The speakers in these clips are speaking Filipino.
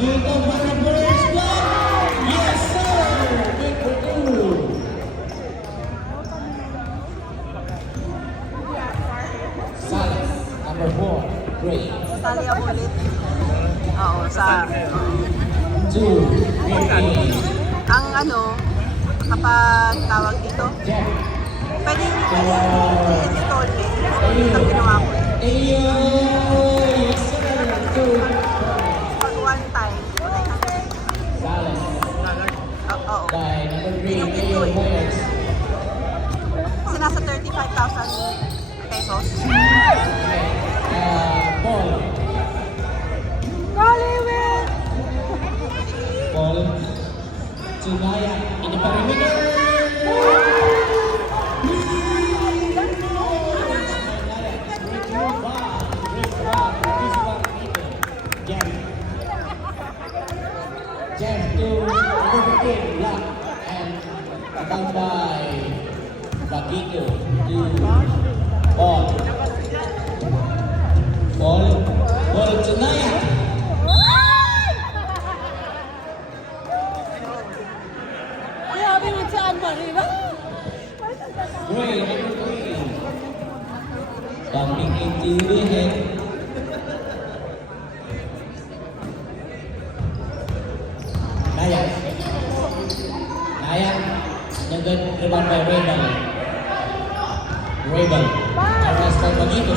Bagito para first blood. Yes, sir. Good for you. Salas, number 4. Great. Sali ako ulit. Oo, sa... 2. Great. Ang ano, kapag tawag dito, Jeff. pwede yung installment. Ito ang ginawa ko. Ayo. Yes, sir. 2. Pag one time, Salas. oo. By number 3. Yung Ayo ito eh. Boyers. Kasi nasa 35,000 pesos. Paul. Hollywood! Paul. Tunaya. Ini pa rin winner. Jeff to overcame Black and found by Bagito to Paul. Paul Tunaya. Grabe mo saan ba rin? Great, number 3. Bumping into the head. Naya. Naya. Nagod rebound by Rebel. Rebel. Arrest by Bagito.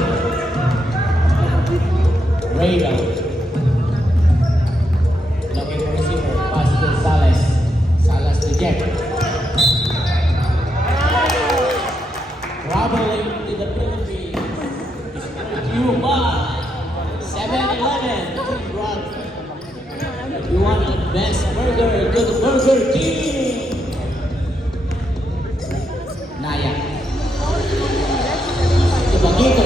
Rebel. Looking for receiver. Pass to Salas. Salas to Jeff. Traveling to the Philippines. You buy 7-Eleven. You want the best burger? Go to Burger King. Naya. To Bagito.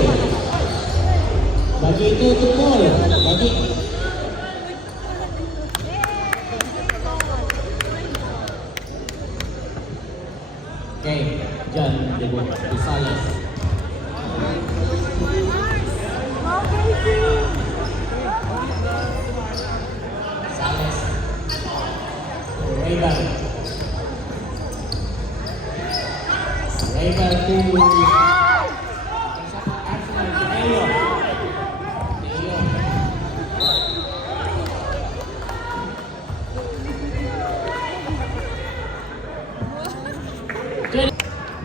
Bagito to Paul. Bagito. Okay, John Gonzalez. Sales. Raven. Raven to Arsenal to Teo.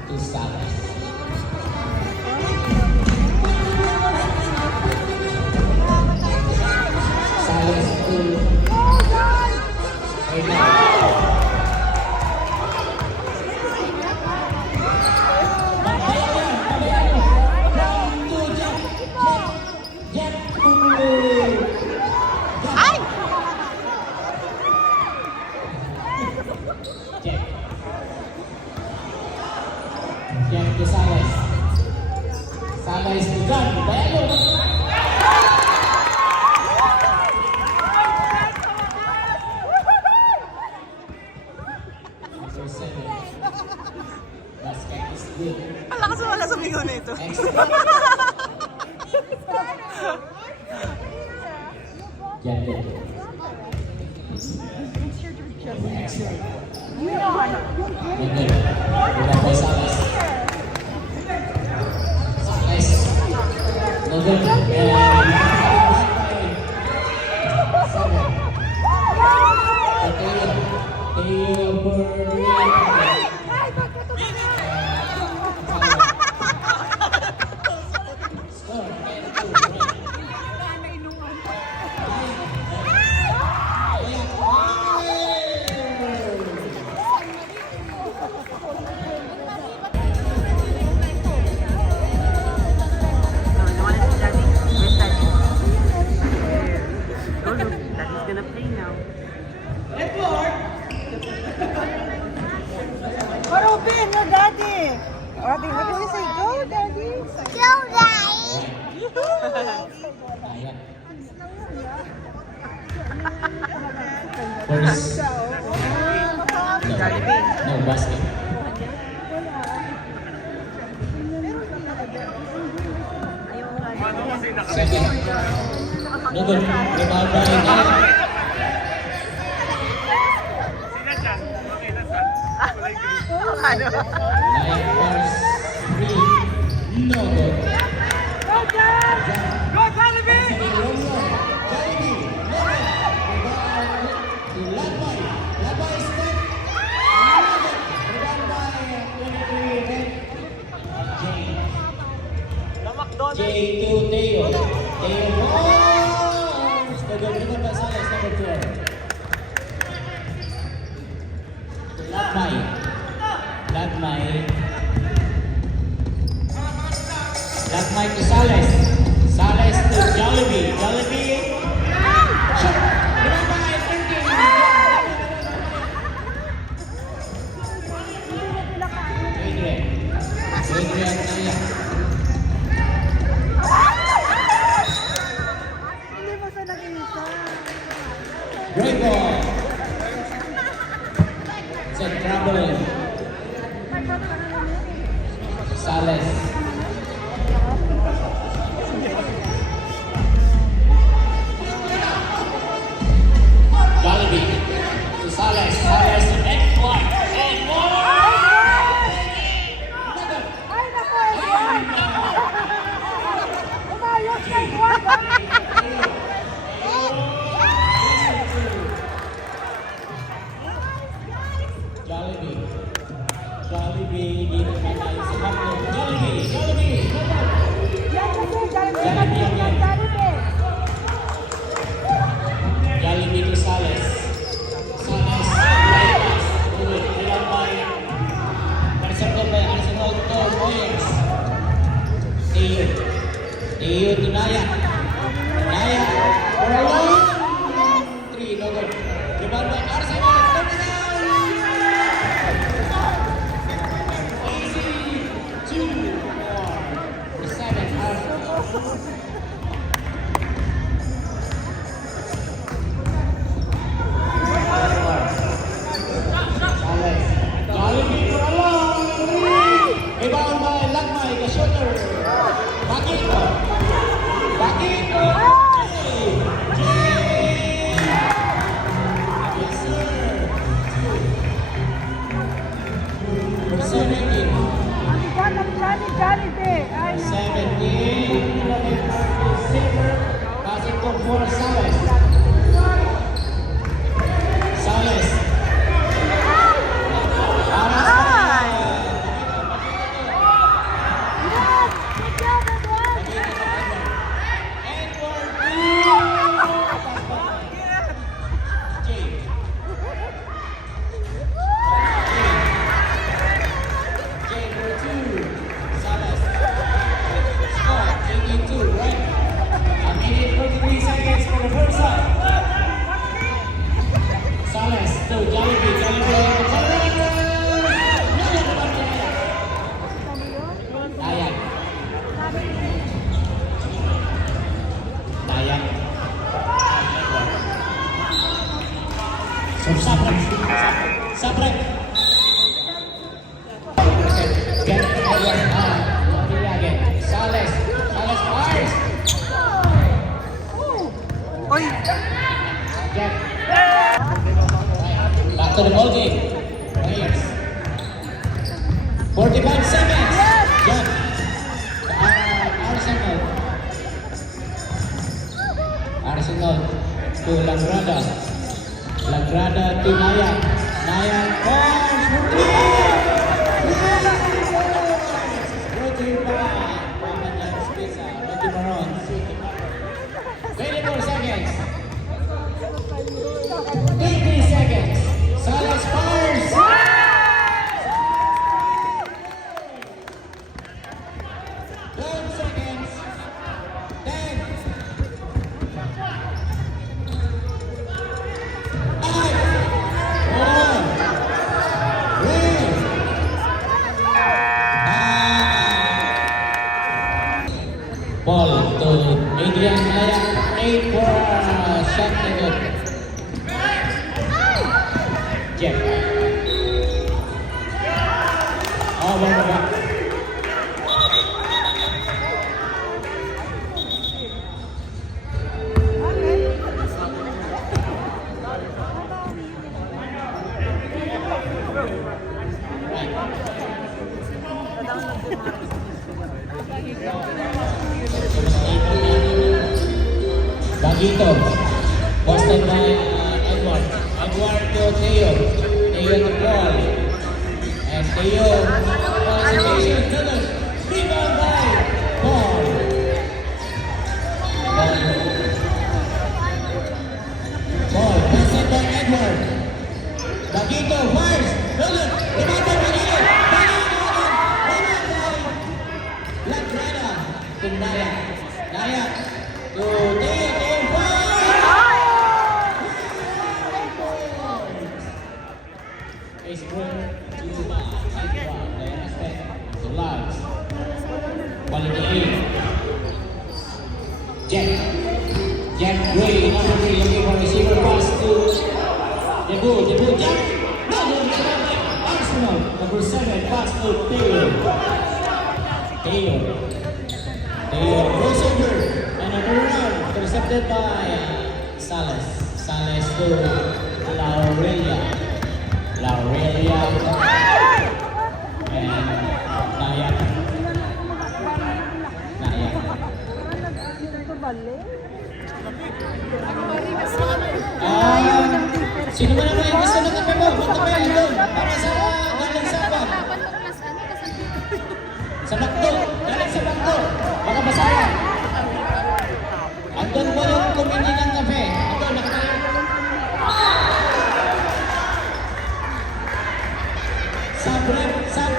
To Salas. Salas to Ay! Jeff to Salas. Salas to John. Bayo. Number 7. Basket is good. Ang lakas mo wala sumingaw na ito. Excellent. Jeff. Excellent. Good. Good by Salas. Salas. No good. Teo for Daddy's gonna play now. But open your daddy. Daddy, what do you say? Go, daddy. Go, guys. First. No basket. Second. No good. Rebound by Naya. ano. Naya Pars 3. No good. Go, Jan! Go, Jollibee! Jollibee. No good. Rebound to Labay. Labay step. Rebound by 23 red. Jay to Teo. Teo Mars. Pagkakulitan by Salas, number 4. Lagmay. Lagmay. Lagmay to Sales. Sales to Jollibee. Jollibee. Shot. Rebound by 13. Adrian. Adrian Naya. Hindi mo sa nag-isa. Great ball. It's a trouble. Sales. Jollibee to Sales. Sales to Edward. Edward. Ay, naku, Edward! Umayos ka, Edward! Jollibee. Jollibee dito na tayo sa hapon. Jollibee. Jollibee. Yan kasi, Jollibee, Jollibee. Jollibee to Sales. Sales. Bypass. Good. Rebound by Arsenal by Arsenal to Boyers. Teo. Teo to Naya. Naya. For a long. 3. No good. Rebound by Arsenal. Easy. 2. 4. 7. Arsenal. Sales. Jollibee for a long three. Rebound by Lagmay, the shooter. Bakito. Bakito. Jay. Yes, sir. For 17. Jollibee. Ay, 17. Silver. Passing to for Sales. Sales. Ay! good job, Edward! Dayan. Dayan. So, sabrek. Sabrek. Get again. Again. Sales. Sales fires. Uy! Get. Back to the ball game. Players. 45 seconds. Get. Arsenal. Arsenal to Lagrada. Lagrada to Naya. Naya comes for three. Roger by Pamanyan's Pizza. Roger Maron. 24 seconds. 30 seconds. Salas fires. 12 seconds. 10. 5. 4. 3. Ball to Adrian Naya. 8 for a shot na good. Jeff. Over the back. Right. Baguito. Posted by Edward. Edward to Teo. Teo to Paul. And Teo, concentration, good. Rebound by Paul. Paul, posted by Edward. Baguito, fires. Good. Rebound by Baguito. Latrada to Naya. Naya to Teo. Teo, fires. Ace Brook to Aikwa. Diana Spence to Lars. Quality lead. Jack. Jack Gray, number 3, looking for receiver pass to Debu. Debu, Jack. No good. Arsenal. Number 7, pass to Teo. Teo. Teo crossover. Another run. Intercepted by Sales. Sales to Laurelia. Laurelia. And Nayak. Nayak. Sino ba naman yung gusto ng kape mo? Magkapel doon. Para sa galing saban. Sa bakto. Galing sa bakto. Baka masaya. Andun mo yung kumini ng kape. Andun, nakatayo. Sub, rep, sub.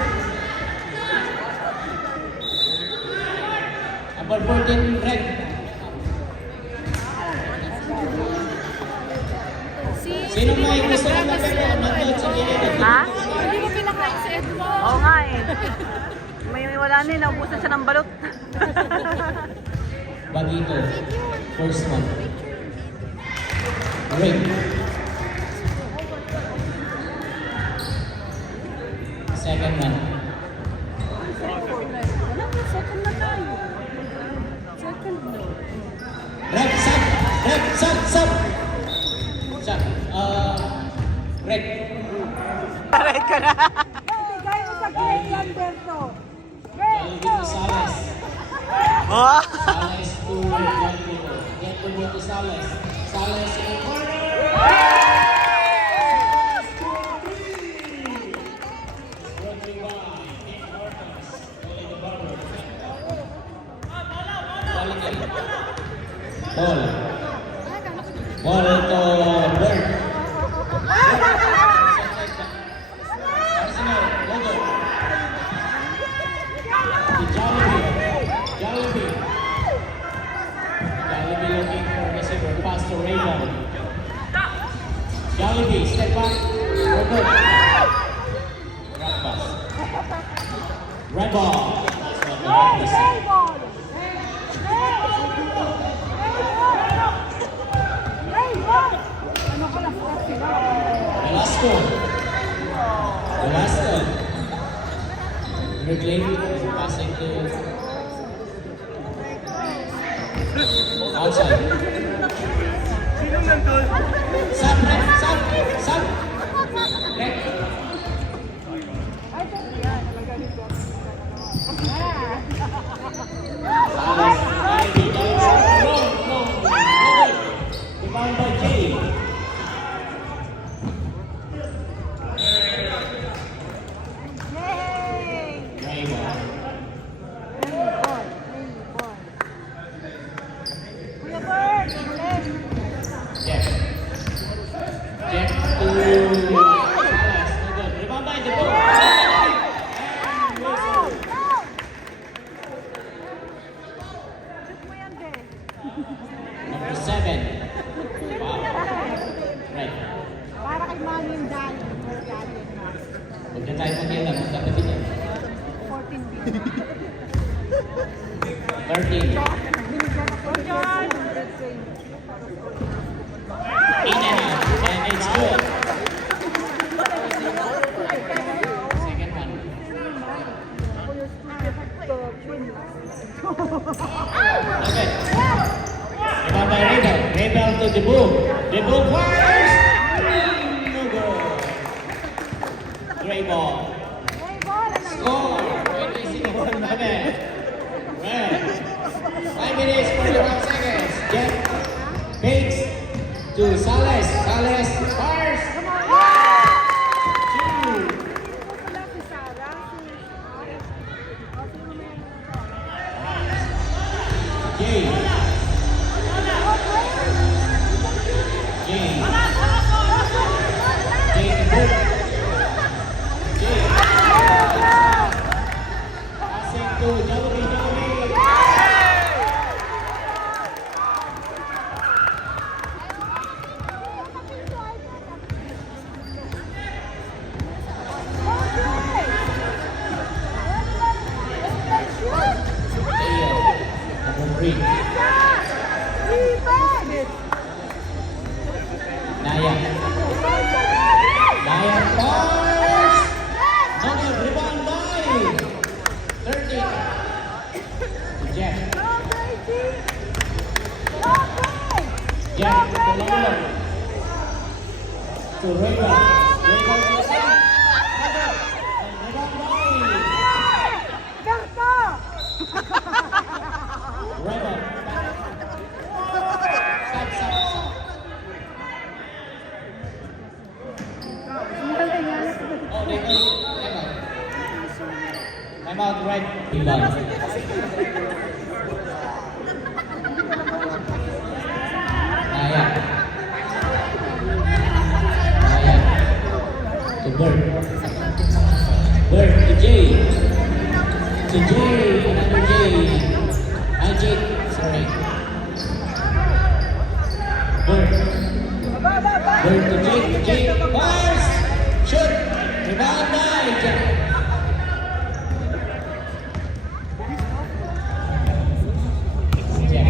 Number 14, red. Sino may gusto ng kape mo? Nandun sa gilid. Ha? Hindi ko pinakain si Edward. Oo nga eh. May wala na eh, naubusan siya ng balot. Baguito. First one. Red. Second one. Second na tayo. Second na. Red, sub. Red, sub, sub. Sub. Red. Aray ka na. Bigay mo sa grade yan, Berto. Jalvito Sales. Oh. Sales to Jalvito. Jalvito to Sales. Sales in the corner. Rodrigo by Nick Hortons. Willie the Barber. Quality. Ball. Ball to Bird. Arsenal, logo. To Jollibee. Jollibee. Jollibee looking for receiver. Pass to Raymond. Jollibee, step back. Robert. Right pass. Red ball. Velasco. Velasco. Reclaim passing to outside. Sub, red, sub, sub. Red. Salas, Ivy, no. Rebound by Jay. Raymond. Jeff. Jeff to Salas. No good. Rebound by Debu. And whistle. Number 7. Wow. Right. Para kay Manny yung dahil. Huwag na tayo mag-ilan. Dapat din yan. 13. In and out. And it's good. Second one. Okay. Rebound by Rebel. Rebel to Debu. Debu fires. No good. Gray ball. Score. 26-11. Red. 5 minutes, 41 seconds. Jet. to Rayban. Rayban to the second. And rebound by Ganto! Rayban. Stop, stop, stop. Oh, they go. Time out, right? Rebound. Naya. Naya. To Bird. Bird to Jay. To Jay. Another Jay. Jake. Sorry. Bird. Bird to Jake. Jake. Pass. Shoot. Rebound by Jack. Jack.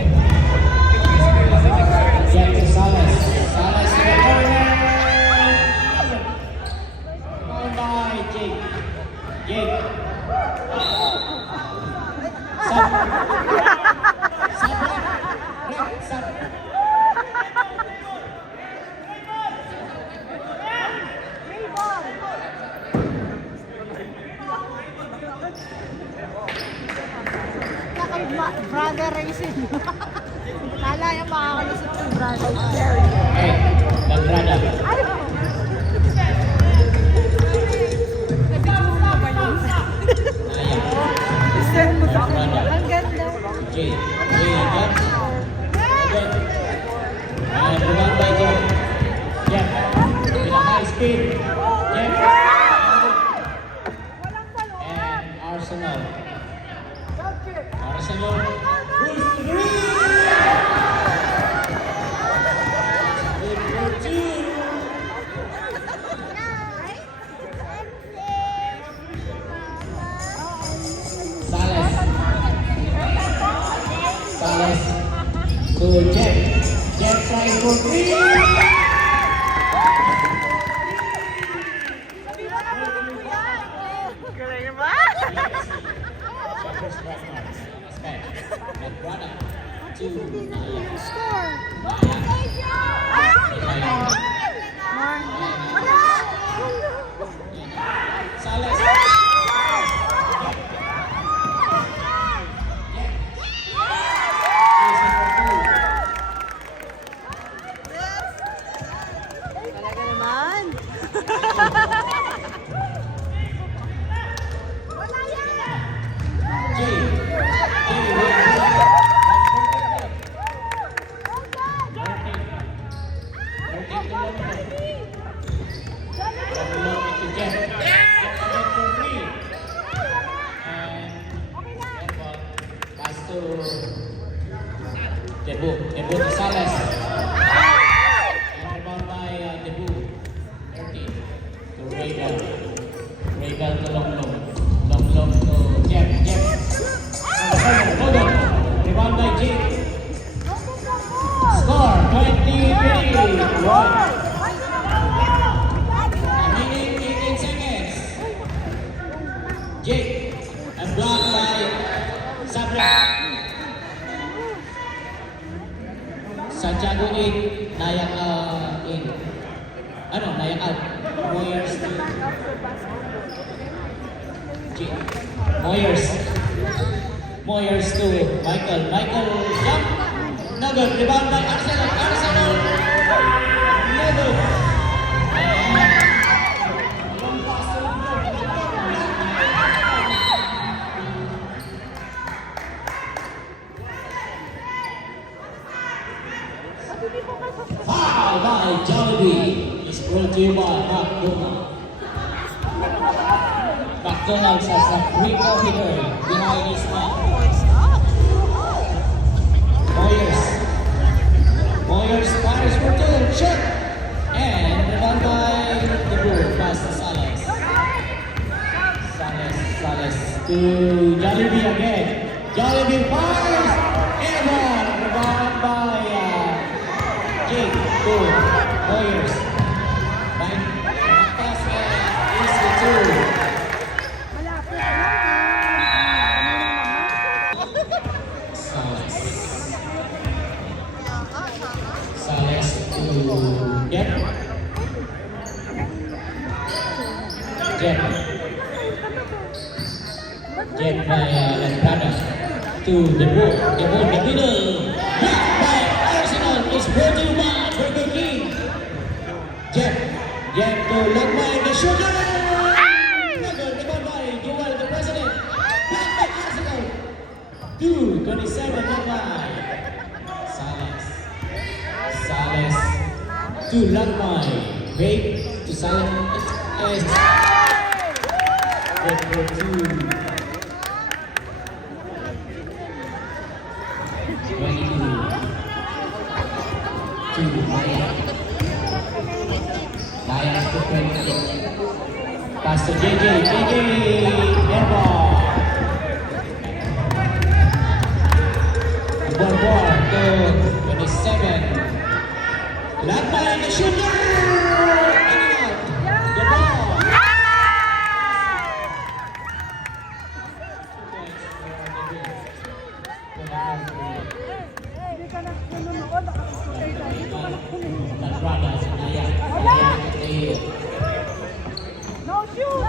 Jack to Salas. Salas to the corner. Rebound by Jake. Jake. Sub. Sub. Red. Sub. Brother racing. Kala yung makakalusot si brother. Hey, Lagrada. Lagrada. Ang ganda. Jay. Jay again. Again. And rebound by Jeff. Jeff. With a high speed. Jeff. And Arsenal. Arsenal. Who's the three? Good for two. Salas. Salas. To Jeff. Jeff trying for three. Galing ba? Checkers right now. Respect. Lagrada. To Naya. Score. Naya. Salas. Talaga naman. Jay. Debu to Salas. And rebound by Debu. 30 to Rayban. Rayban to Longlong. Longlong to Jeff. Jeff. Hold on. Rebound by Jake. Score 23. A minute 18 seconds. Jake. And blocked by Sabra. Santiago in, Nayak in. Ano, Nayak out. Moyers to Jake. Moyers to Michael. Michael jump. No good. Rebound by Arsenal. Arsenal. No good. Foul by Jollibee is brought to you by McDonald's. McDonald's has a free coffee behind his mouth. Moyers fires for two, shot! And rebound by the Bull, pass to Salas. Salas to Jollibee again. Jollibee fires! And rebound by Jake to Moyers. Pass is the two. Salas to Jeff. Jet. Jet by Lambrada to the ball. The ball, the middle. Blocked by Arsenal. It's brought to by Burger King. Jet. Jet to Lagmay. The shooter. The ball by Joel, the president. Blocked by Arsenal. 2:27 Lagmay. Sales to Lagmay. Wait to Sales. Wait for 2. 22 to Maya. Lions to 20. Pass to JJ. JJ. Airball. Ball to 27. Lagmay the shooter. The ball. Hindi ka na nanonood, nakakasutay tayo. Dito ka na kunin. Lambrada sa Naya. No shoot!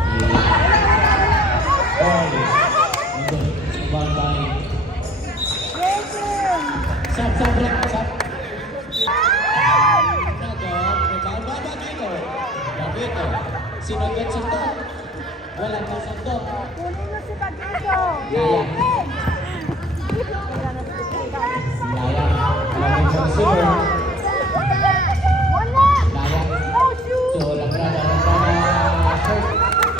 Ball by Jason! Sab. Bagito. Sinugit sa to. Walang sa to. Kunin mo si Bagito! Naya. Wala na si Bagito. Naya. Walang sa super. Wala! Naya. No shoot! So, Lambrada. Short.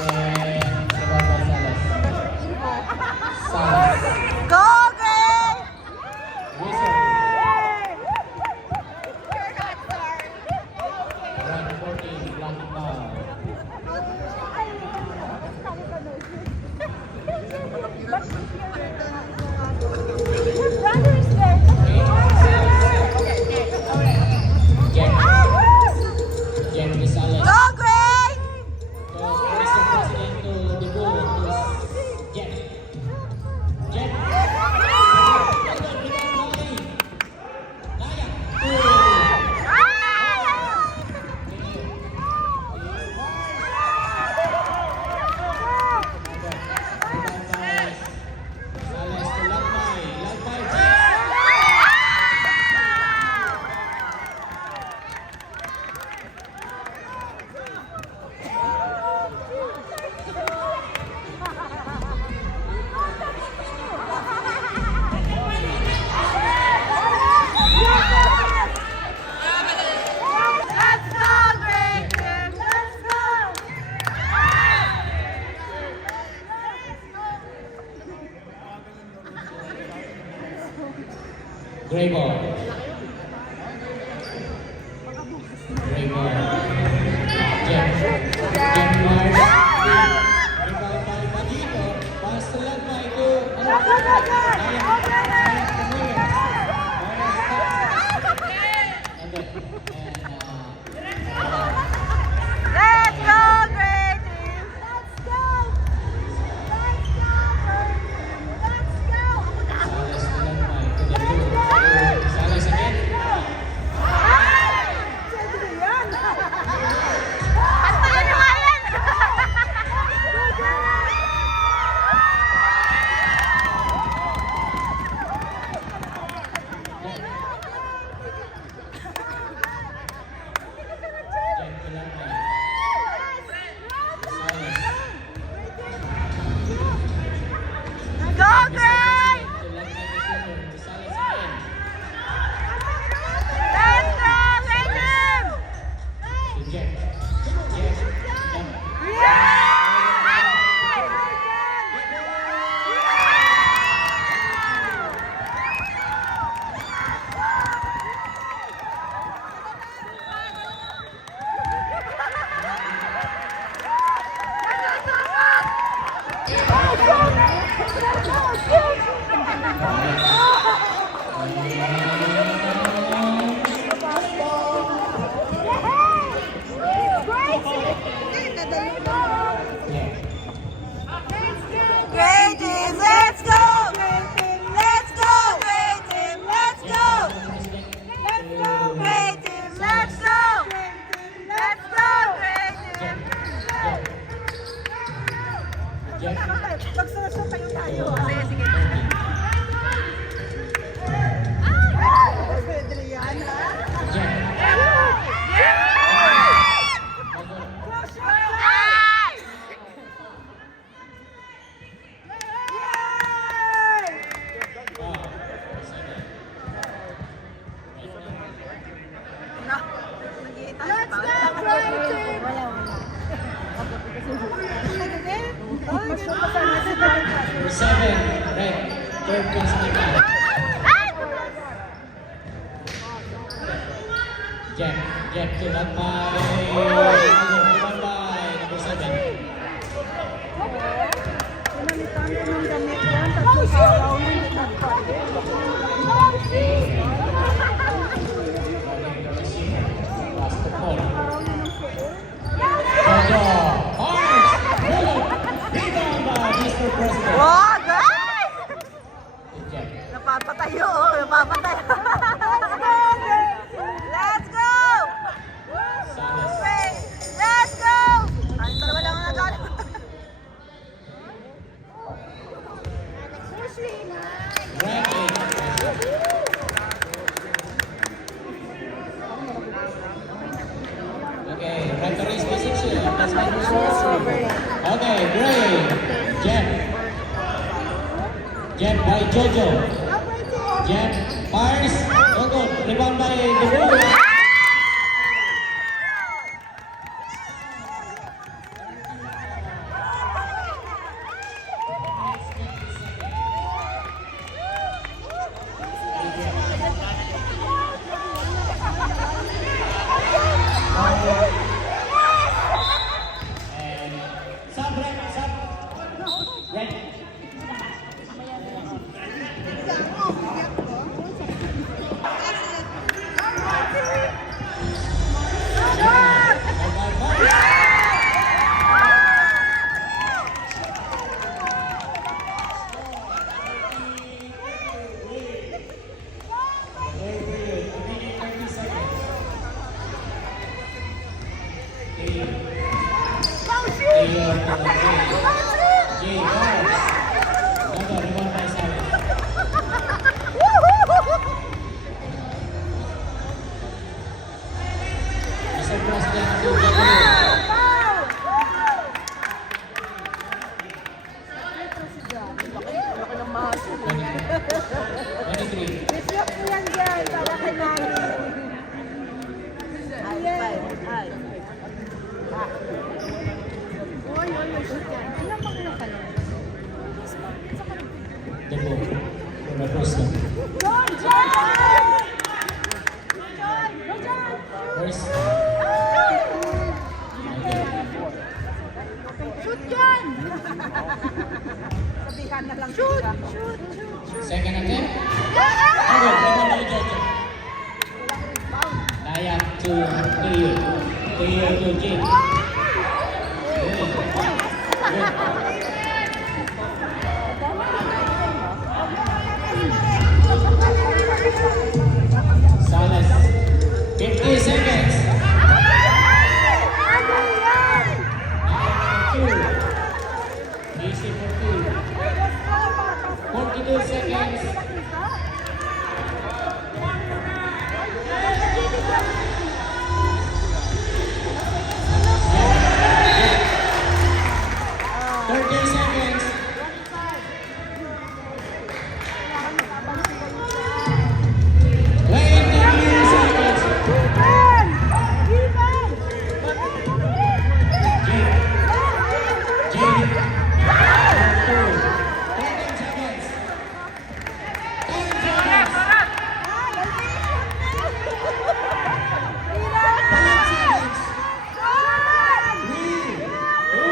And the ball by Salas. Go, Greg! Whistle. Around 14. Blocking ball. Your brother is there. Jen Rizales. Go, Greg! So, Mr. President to the goal to Jen. Jen. Sales to Lagmay. Lagmay. Let's go, Greg! Let's go! Gray ball. Gray ball. Jen. Jen Mars. Rebound by Bagito. Pass to Lagmay to Let's go, Greg! Let's go! Let's go, Greg! Let's go! Sales to Lagmay to the goal. Sales again. Antayin nyo nga yan! Jen to Lagmay. Sales. Go, Greg! To Lagmay the shooter. To Sales again. Let's go, Greg! To Jen. Jen. Great team, let's go! Let's go, great team, let's go! Great team, let's go! Let's go, great team! Jeff. Magsuso kayo tayo. Sige, sige. Adriana. Jeff. No. Nag-iita si Let's Paolo. go, Brighton! Wala. Magsuso sa natin. Number 7, red. Third place na. Jeff. Jeff to Lagmay. Lagmay. Number 7. Pinalitan ko ng damit yan. Tatlong araw na hindi nagpalit. Basketball. Jojo. Mars. Rebound by Mr. President. Wow, guys! Jeff. Napapatayo, oh. Napapatayo. Let's go! Salas. Wait, let's go! Ay, dalawa lang ang nagkali. Red 8. Okay, referee's position. That's my Okay, great. Jeff. Jeff by Jojo. Jeff. Mars. Oh, good. Rebound by Dubu. And sub, red, sub. Red. Laki ng muscle. Reflect mo yan dyan para kay Mami. Ay, ay. Oy, oy, oy, shoot yan. Ilang mga ka lang? John! John! Shoot yan! Sabihan na lang. Shoot! Shoot! Second attempt. Okay, rebound by Jojo. Naya to Teo. Teo to Jake. Salas. 50 seconds. Easy for 2. 42 seconds. Seconds. 22 seconds. Jake. 10 seconds. 10 seconds. 5 seconds. 3, 2,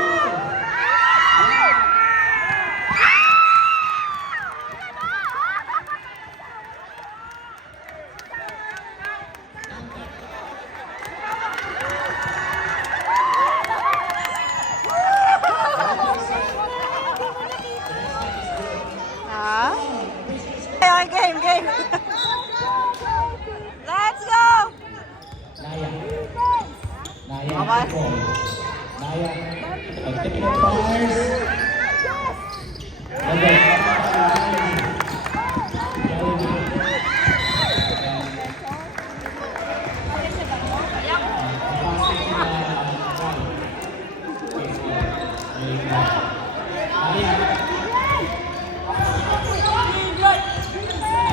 Ha? Okay, game. Let's go! Naya. Naya. Okay. Control. Naya. Pagtipin ng bars. Okay. Jollibee. Pasok na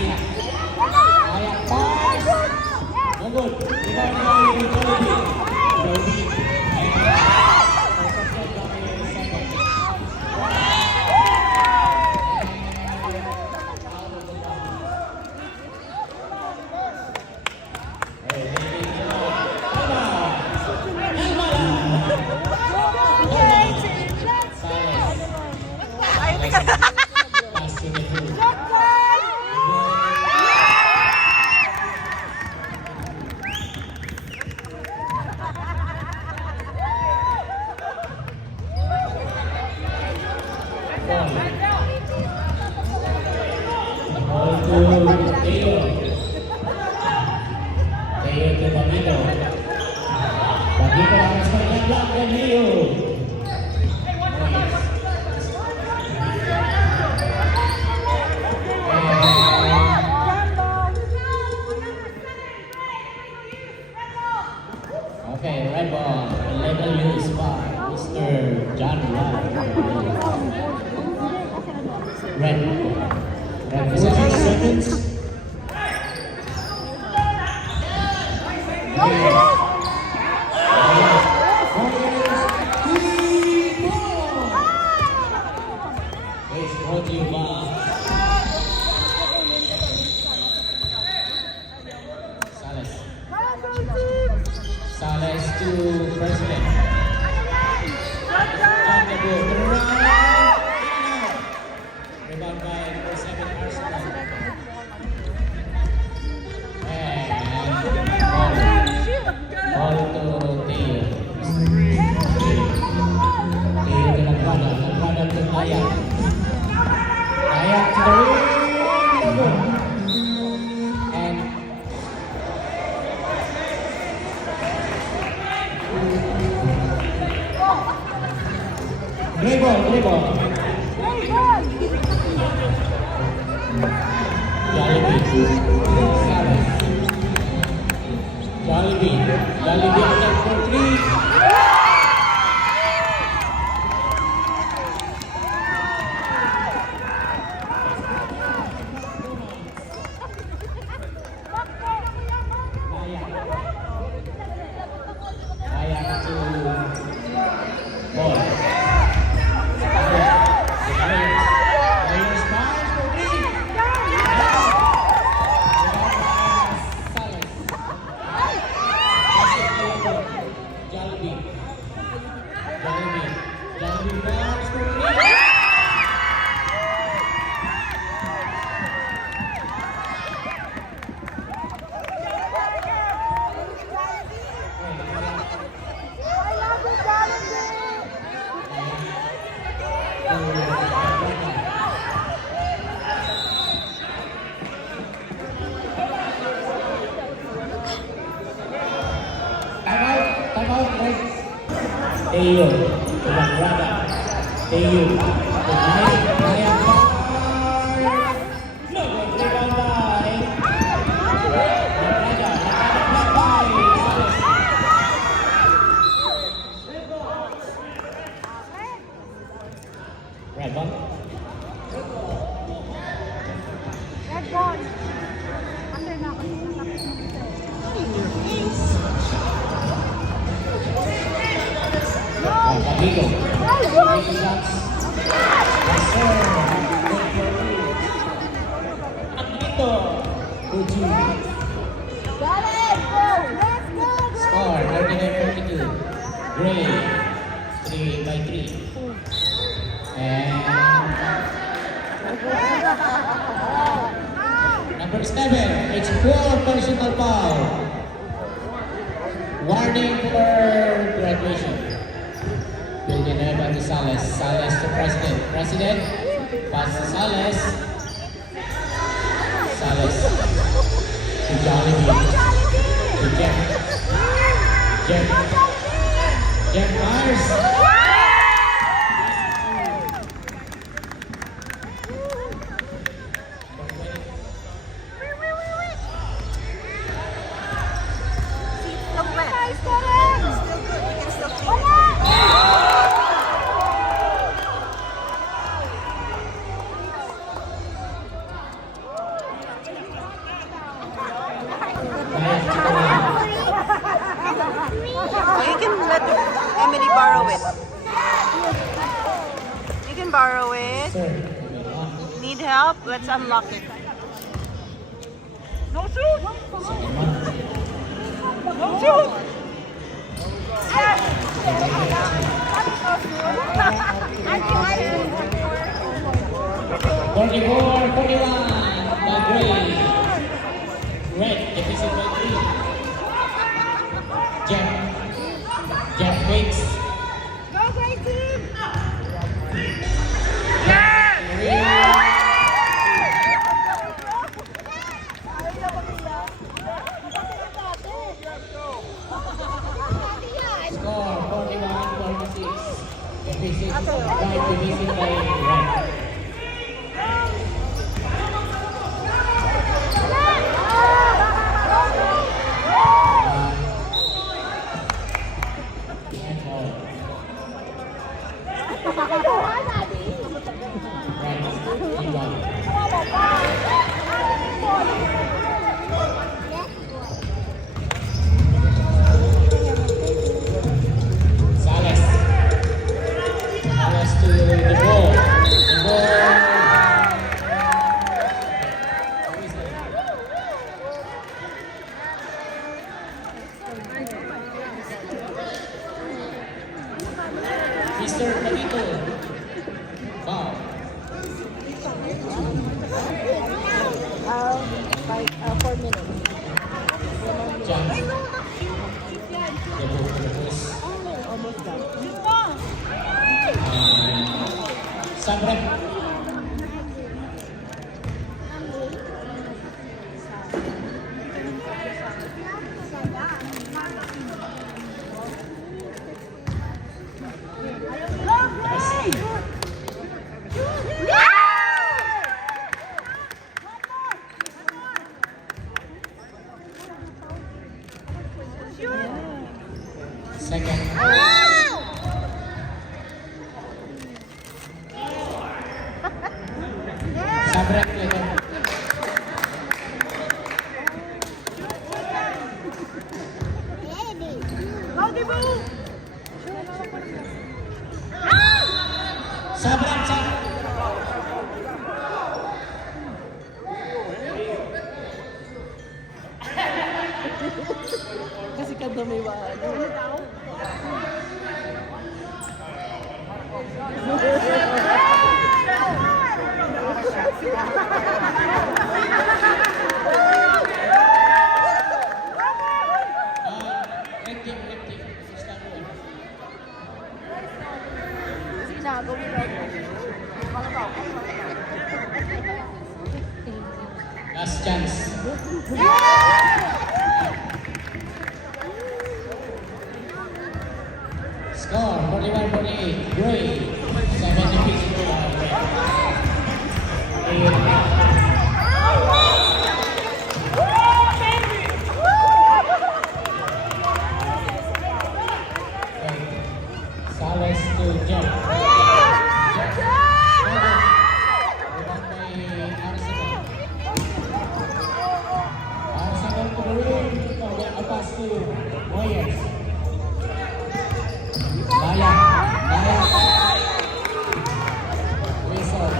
Ayan. Ayan. Pass. No good. Rebound by Jollibee. Jollibee. Okay, red ball, level used by Mr. John Ryan. Red for 6 seconds. It's brought to you by Sales. Sales to President. On the ball, rebound by number 7 Arsenal. And ball to Theo. Theo to Nagrada to Ayak. Ayak to the ring. And dribble. Jollibee attack for 3. Ayak to ball. Players pass for 3. Jollibee pass for 3. Time out, right? Theo to Nagrada. Theo to Naya Bar. No good, rebound by Nagrada. Nagrada by Sales. Red ball. Pablito. Pablito shots. Yes, sir. Pablito. 2-2. Score 39-42. Gray. 3-3. And number 7. It's 4 personal foul. Warning for graduation. Villanueva to Sales. Sales to President. President. Pass to Sales. Sales. To Jollibee. To Jeff. Jeff Myers. You can borrow it. Sir. Need help? Let's unlock it. No shoot! No shoot! 44-41 by Gray. Red, defeated by 3. Jeff Wicks. Go, great team! Score 41-46. Defeated by Red. Sales to the ball. The ball. Mr. Patito. Foul. Like 4 minutes. Jump. The ball to the post. Almost done. Sabrek. Second. Sabrek later. Sabrek, Sabrek. Kasi kadamiwaan. Red team. First time win. Sinago mo daw. Last chance. Score 41-48. Gray. 7 defeats to Sales to Jeff. Arsenal to the win. A pass to Moyes. Maya. Whistle.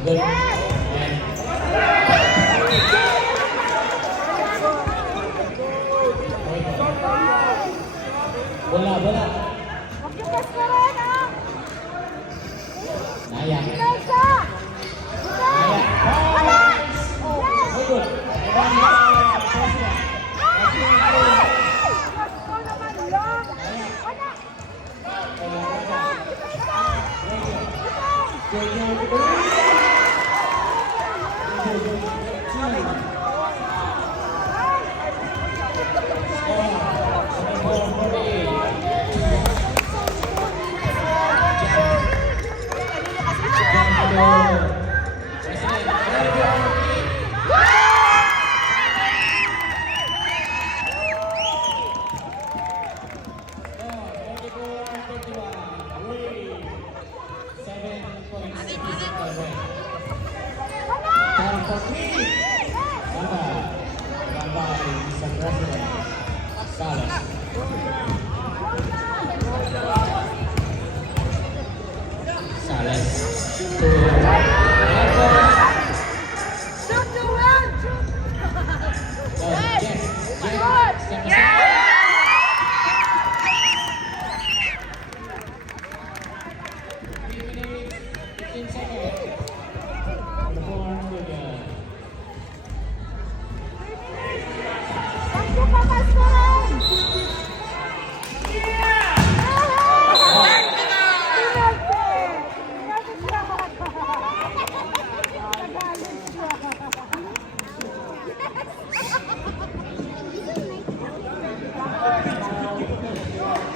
Good. Bola. Naya. Good.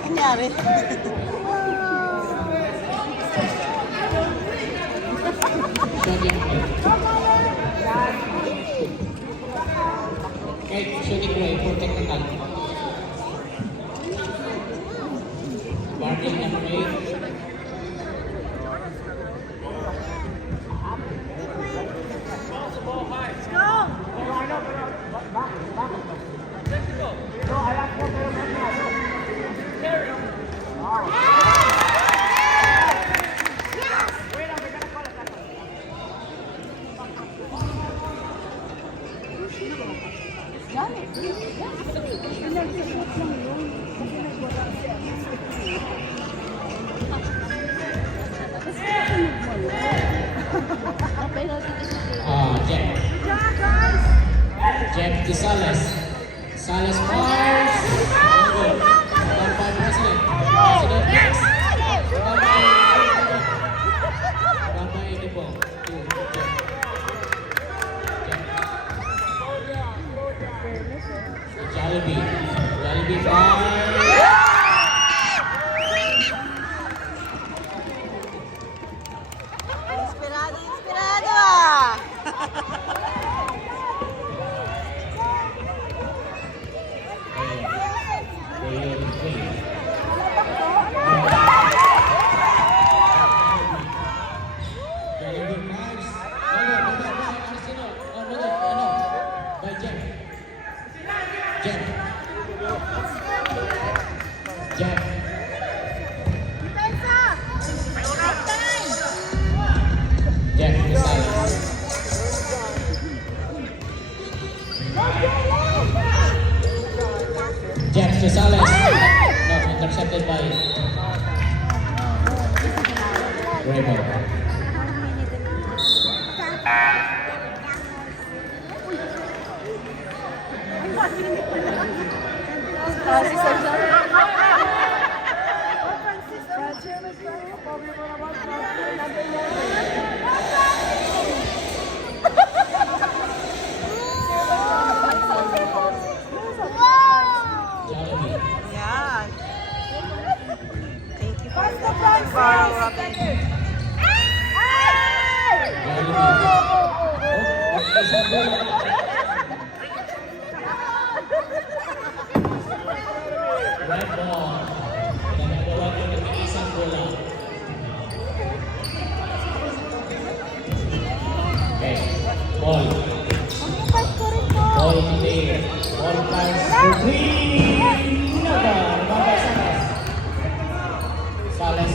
Nangyari. Kahit shooting play for technical. Barking number 8. Jeff to Salas. Salas fires. Good. One by President. President next. One by 84. Two. Jeff. Jollibee. Jollibee fires. Inspirado, inspirado ah! Jeff Gonzalez. No, intercepted by Raymond. Jollibee. Yan. Thank you for Robin. Red ball. Nagagawa ko ng isang bola. Okay. Ball. Ball today. Ball pass for three. Naga. Naga Salas. Salas.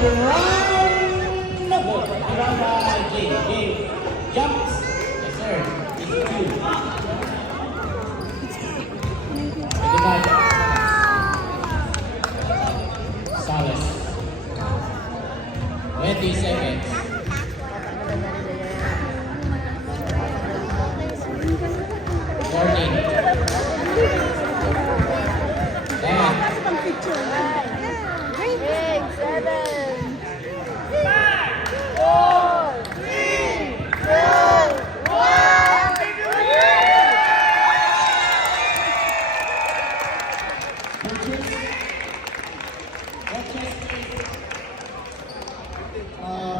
Prime Nabo. Run by Jay. Jumps. Yes, sir. It's 2. Goodbye. Salas. 20 seconds. 14. 10.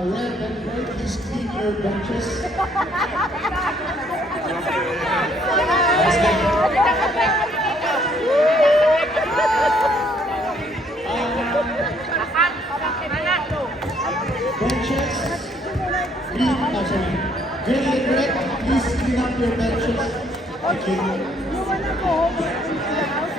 Red and white, please clean your benches. Benches, green, sorry. Green and red, please clean up your benches. Thank you. Iwan ako. Ang house,